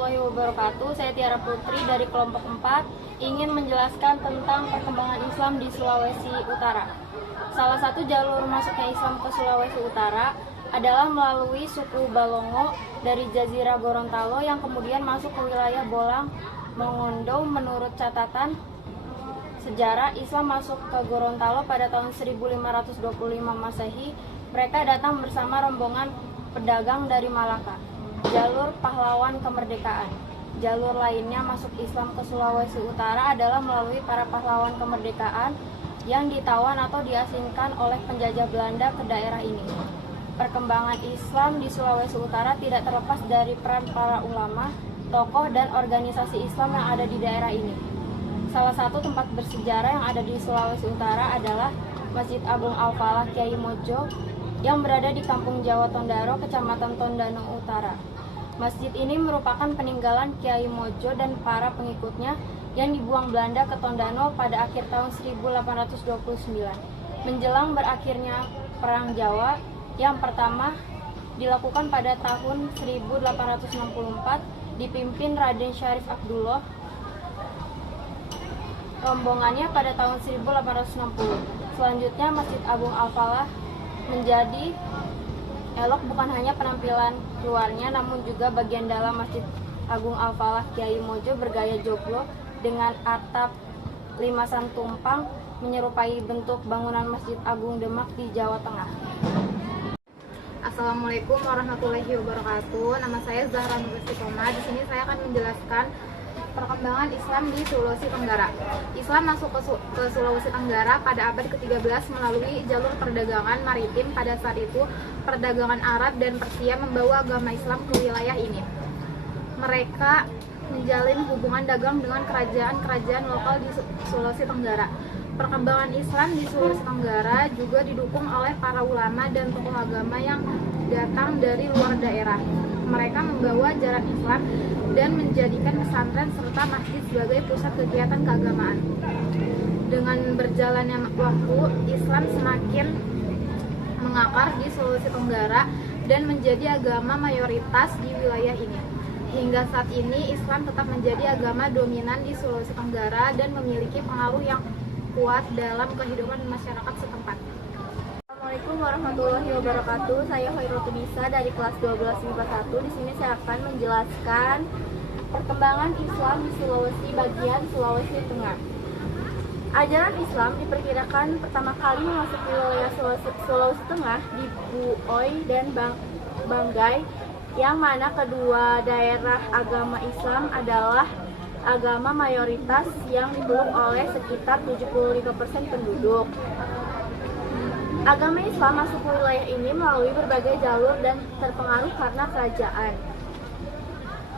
warahmatullahi wabarakatuh. Saya Tiara Putri dari kelompok 4 ingin menjelaskan tentang perkembangan Islam di Sulawesi Utara. Salah satu jalur masuknya Islam ke Sulawesi Utara adalah melalui suku Balongo dari Jazirah Gorontalo yang kemudian masuk ke wilayah Bolang Mongondo. Menurut catatan sejarah, Islam masuk ke Gorontalo pada tahun 1525 Masehi. Mereka datang bersama rombongan pedagang dari Malaka. Jalur pahlawan kemerdekaan. Jalur lainnya masuk Islam ke Sulawesi Utara adalah melalui para pahlawan kemerdekaan yang ditawan atau diasingkan oleh penjajah Belanda ke daerah ini. Perkembangan Islam di Sulawesi Utara tidak terlepas dari peran para ulama, tokoh, dan organisasi Islam yang ada di daerah ini. Salah satu tempat bersejarah yang ada di Sulawesi Utara adalah Masjid Agung Al-Falah Kyai Mojo yang berada di Kampung Jawa Tondaro, Kecamatan Tondano Utara. Masjid ini merupakan peninggalan Kyai Mojo dan para pengikutnya yang dibuang Belanda ke Tondano pada akhir tahun 1829. Menjelang berakhirnya Perang Jawa yang pertama dilakukan pada tahun 1864, dipimpin Raden Syarif Abdullah. Rombongannya pada tahun 1860. Selanjutnya Masjid Agung Al-Falah menjadi elok bukan hanya penampilan luarnya, namun juga bagian dalam Masjid Agung Al-Falah Kyai Mojo bergaya joglo dengan atap limasan tumpang menyerupai bentuk bangunan Masjid Agung Demak di Jawa Tengah. Assalamualaikum warahmatullahi wabarakatuh. Nama saya Zahra Nur Istiqomah. Di sini saya akan menjelaskan perkembangan Islam di Sulawesi Tenggara. Islam masuk ke Sulawesi Tenggara pada abad ke-13 melalui jalur perdagangan maritim. Pada saat itu, perdagangan Arab dan Persia membawa agama Islam ke wilayah ini. Mereka menjalin hubungan dagang dengan kerajaan-kerajaan lokal di Sulawesi Tenggara. Perkembangan Islam di Sulawesi Tenggara juga didukung oleh para ulama dan tokoh agama yang datang dari luar daerah. Mereka membawa ajaran Islam dan menjadikan pesantren serta masjid sebagai pusat kegiatan keagamaan. Dengan berjalannya waktu, Islam semakin mengakar di Sulawesi Tenggara dan menjadi agama mayoritas di wilayah ini. Hingga saat ini, Islam tetap menjadi agama dominan di Sulawesi Tenggara dan memiliki pengaruh yang kuat dalam kehidupan masyarakat setempat. Assalamualaikum warahmatullahi wabarakatuh. Saya Khairul Bisa dari kelas 12 MIPA 1. Di sini saya akan menjelaskan perkembangan Islam di Sulawesi bagian Sulawesi Tengah. Ajaran Islam diperkirakan pertama kali memasuki wilayah Sulawesi Tengah di Buoy dan Banggai, yang mana kedua daerah agama Islam adalah agama mayoritas yang dipeluk oleh sekitar 75% penduduk. Agama Islam masuk ke wilayah ini melalui berbagai jalur dan terpengaruh karena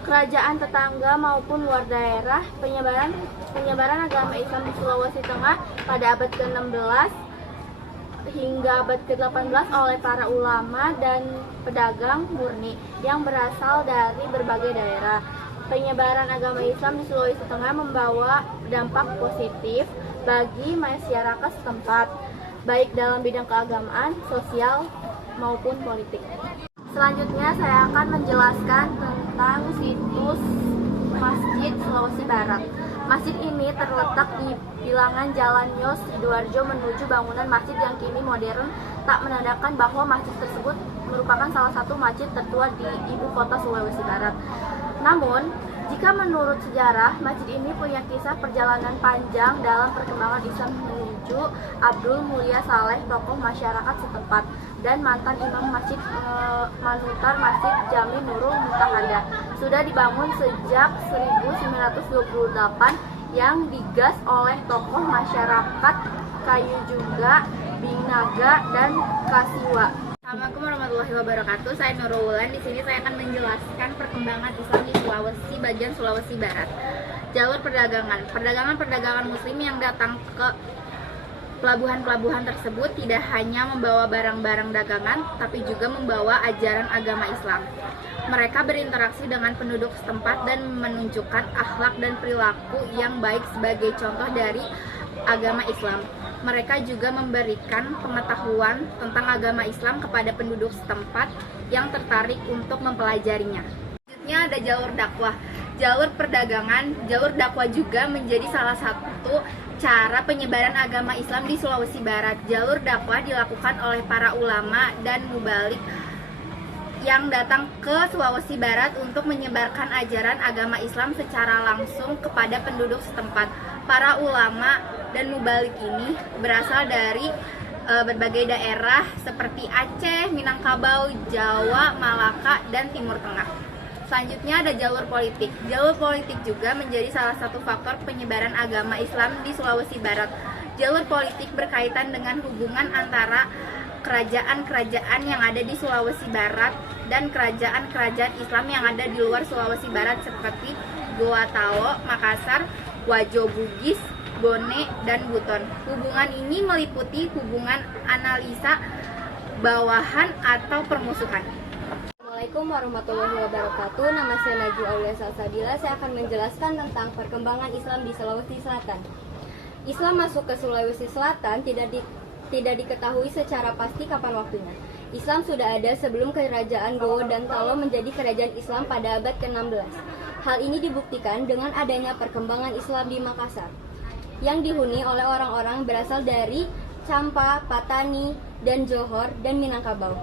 kerajaan tetangga maupun luar daerah. Penyebaran agama Islam di Sulawesi Tengah pada abad ke-16 hingga abad ke-18 oleh para ulama dan pedagang murni yang berasal dari berbagai daerah. Penyebaran agama Islam di Sulawesi Tengah membawa dampak positif bagi masyarakat setempat, baik dalam bidang keagamaan, sosial, maupun politik. Selanjutnya saya akan menjelaskan tentang situs Masjid Sulawesi Barat. Masjid ini terletak di bilangan Jalan Yos Sidoarjo menuju bangunan masjid yang kini modern, tak menandakan bahwa masjid tersebut merupakan salah satu masjid tertua di ibu kota Sulawesi Barat. Namun, jika menurut sejarah, masjid ini punya kisah perjalanan panjang dalam perkembangan Islam menuju Abdul Mulia Saleh, tokoh masyarakat setempat, dan mantan imam Masjid Manutar Masjid Jami Nurul Mutahada. Sudah dibangun sejak 1928 yang digas oleh tokoh masyarakat Kayu Juga, Binaga, dan Kasiwa. Assalamualaikum warahmatullahi wabarakatuh. Saya Nurul Wulan. Di sini saya akan menjelaskan perkembangan Islam di Sulawesi bagian Sulawesi Barat. Jalur perdagangan Muslim yang datang ke pelabuhan-pelabuhan tersebut tidak hanya membawa barang-barang dagangan, tapi juga membawa ajaran agama Islam. Mereka berinteraksi dengan penduduk setempat dan menunjukkan akhlak dan perilaku yang baik sebagai contoh dari agama Islam. Mereka juga memberikan pengetahuan tentang agama Islam kepada penduduk setempat yang tertarik untuk mempelajarinya. Selanjutnya ada jalur dakwah. jalur perdagangan, jalur dakwah juga menjadi salah satu cara penyebaran agama Islam di Sulawesi Barat. Jalur dakwah dilakukan oleh para ulama dan mubalik yang datang ke Sulawesi Barat untuk menyebarkan ajaran agama Islam secara langsung kepada penduduk setempat. Para ulama dan mubalik ini berasal dari berbagai daerah seperti Aceh, Minangkabau, Jawa, Malaka, dan Timur Tengah. Selanjutnya ada jalur politik. Jalur politik juga menjadi salah satu faktor penyebaran agama Islam di Sulawesi Barat. Jalur politik berkaitan dengan hubungan antara kerajaan-kerajaan yang ada di Sulawesi Barat dan kerajaan-kerajaan Islam yang ada di luar Sulawesi Barat seperti Goa Talo, Makassar, Wajo Bugis, Bone, dan Buton. Hubungan ini meliputi hubungan analisa bawahan atau permusuhan. Assalamualaikum warahmatullahi wabarakatuh. Nama saya Najwa Aulia Salsabila. Saya akan menjelaskan tentang perkembangan Islam di Sulawesi Selatan. Islam masuk ke Sulawesi Selatan tidak diketahui secara pasti kapan waktunya. Islam sudah ada sebelum kerajaan Gowo dan Talo menjadi kerajaan Islam pada abad ke-16. Hal ini dibuktikan dengan adanya perkembangan Islam di Makassar yang dihuni oleh orang-orang berasal dari Campa, Patani, dan Johor, dan Minangkabau.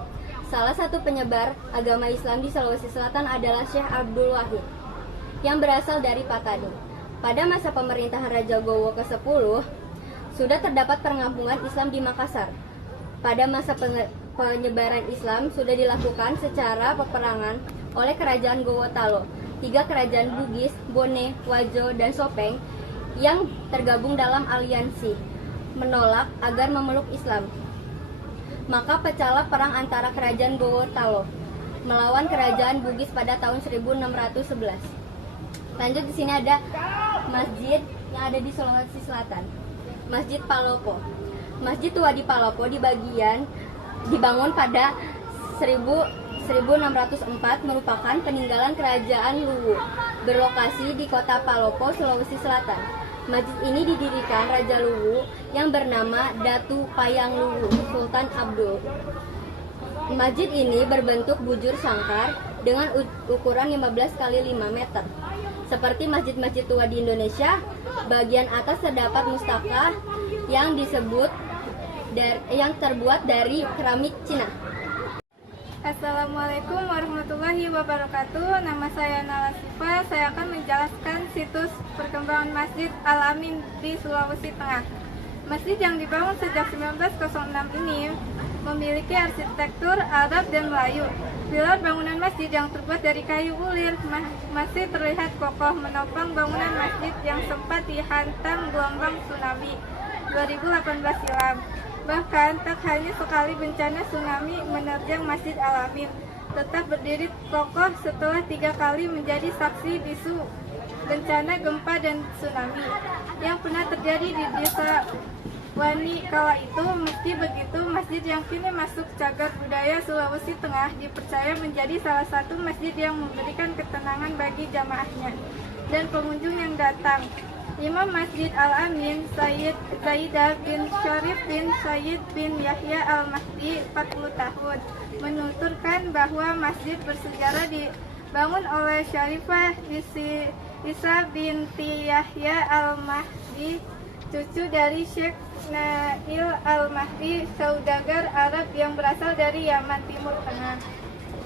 Salah satu penyebar agama Islam di Sulawesi Selatan adalah Syekh Abdul Wahid yang berasal dari Patani. Pada masa pemerintahan Raja Gowo ke-10, sudah terdapat perkampungan Islam di Makassar. Pada masa penyebaran Islam sudah dilakukan secara peperangan oleh kerajaan Gowo Talo, 3 kerajaan Bugis, Bone, Wajo, dan Sopeng yang tergabung dalam aliansi menolak agar memeluk Islam. Maka pecahlah perang antara kerajaan Gowo Talo melawan kerajaan Bugis pada tahun 1611. Lanjut, di sini ada masjid yang ada di Sulawesi Selatan. Masjid Palopo. Masjid tua di Palopo dibangun pada 1604 merupakan peninggalan kerajaan Luwu, berlokasi di kota Palopo, Sulawesi Selatan. Masjid ini didirikan Raja Luwu yang bernama Datu Payang Luwu, Sultan Abdul. Masjid ini berbentuk bujur sangkar dengan ukuran 15 x 5 meter. Seperti masjid-masjid tua di Indonesia, bagian atas terdapat mustaka yang terbuat dari keramik Cina. Assalamualaikum warahmatullahi wabarakatuh. Nama saya Nala Sifa. Saya akan menjelaskan situs perkembangan Masjid Al-Amin di Sulawesi Tengah. Masjid yang dibangun sejak 1906 ini memiliki arsitektur Arab dan Melayu. Pilar bangunan masjid yang terbuat dari kayu ulir masih terlihat kokoh menopang bangunan masjid yang sempat dihantam gelombang tsunami 2018 silam. Bahkan tak hanya sekali bencana tsunami menerjang Masjid Al-Amin, tetap berdiri kokoh setelah 3 kali menjadi saksi bisu bencana gempa dan tsunami yang pernah terjadi di desa Wani kala itu. Meski begitu, masjid yang kini masuk cagar budaya Sulawesi Tengah dipercaya menjadi salah satu masjid yang memberikan ketenangan bagi jamaahnya dan pengunjung yang datang. Imam Masjid Al-Amin, Sayyid Zaidah bin Syarif bin Sayyid bin Yahya Al-Mahdi, 40 tahun, menuturkan bahwa masjid bersejarah dibangun oleh Syarifah Isa binti Yahya Al-Mahdi, cucu dari Syekh Nail Al-Mahdi, saudagar Arab yang berasal dari Yaman, Timur Tengah.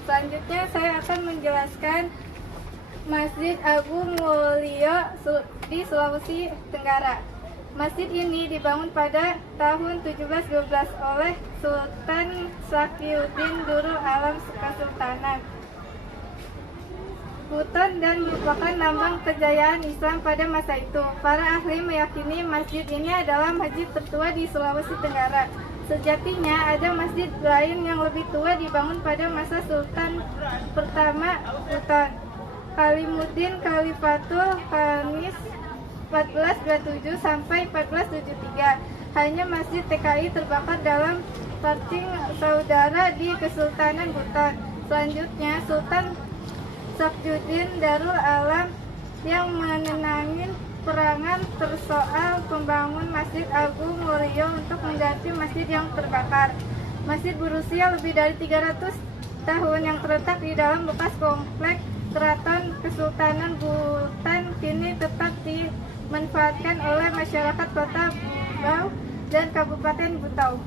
Selanjutnya saya akan menjelaskan Masjid Agung Mulyo di Sulawesi Tenggara. Masjid ini dibangun pada tahun 1712 oleh Sultan Safiuddin Durul Alam Kesultanan Buton dan merupakan lambang kejayaan Islam pada masa itu. Para ahli meyakini masjid ini adalah masjid tertua di Sulawesi Tenggara. Sejatinya ada masjid lain yang lebih tua dibangun pada masa Sultan pertama Buton, Kalimuddin Khalifatul Khamis 1427 sampai 1473. Hanya Masjid TKI terbakar dalam perang saudara di Kesultanan Buton. Selanjutnya Sultan Sakjuddin Darul Alam yang menenangin perangan tersoal pembangun Masjid Agung Mulyo untuk mengganti masjid yang terbakar. Masjid berusia lebih dari 300 tahun yang terletak di dalam bekas kompleks Keraton Kesultanan Butan kini tetap dimanfaatkan oleh masyarakat Kota Bau dan Kabupaten Butau.